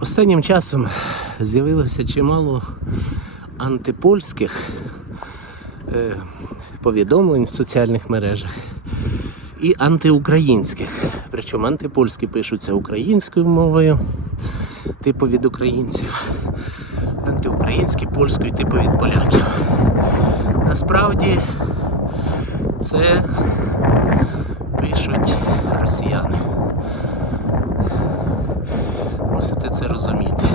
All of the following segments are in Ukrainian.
Останнім часом з'явилося чимало антипольських е, повідомлень в соціальних мережах і антиукраїнських. Причому антипольські пишуться українською мовою, типу від українців, антиукраїнські польською, типу від поляків. Насправді це пишуть росіяни. Мусите це розуміти.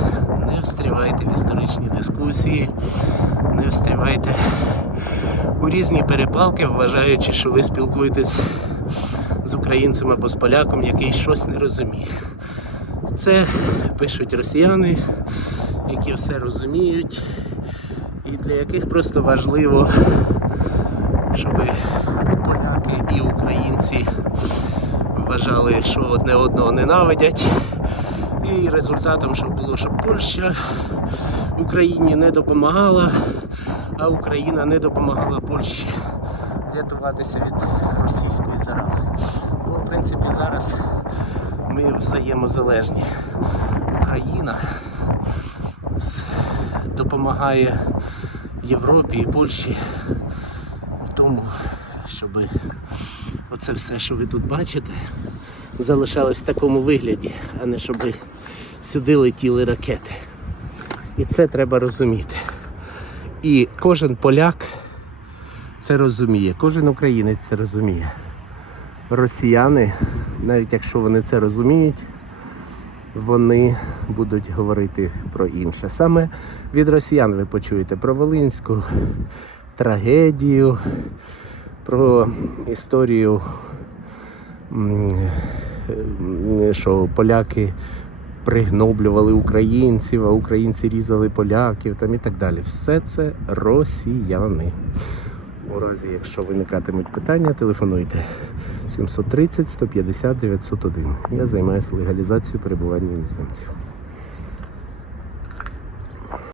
Не встрівайте в історичні дискусії, не встрівайте у різні перепалки, вважаючи, що ви спілкуєтесь з українцем або з поляком, який щось не розуміє. Це пишуть росіяни, які все розуміють, і для яких просто важливо, щоб поляки і українці вважали, що одне одного ненавидять. І результатом, що було, щоб Польща Україні не допомагала, а Україна не допомагала Польщі рятуватися від російської зарази. Ну, в принципі, зараз ми взаємозалежні. Україна допомагає Європі і Польщі в тому, щоб оце все, що ви тут бачите, залишалось в такому вигляді, а не щоб сюди летіли ракети. І це треба розуміти. І кожен поляк це розуміє, кожен українець це розуміє. Росіяни, навіть якщо вони це розуміють, вони будуть говорити про інше. Саме від росіян ви почуєте про Волинську трагедію, про історію, що поляки пригноблювали українців, а українці різали поляків там і так далі. Все це росіяни. У разі, якщо виникатимуть питання, телефонуйте 730 150 901. Я займаюся легалізацією перебування іноземців.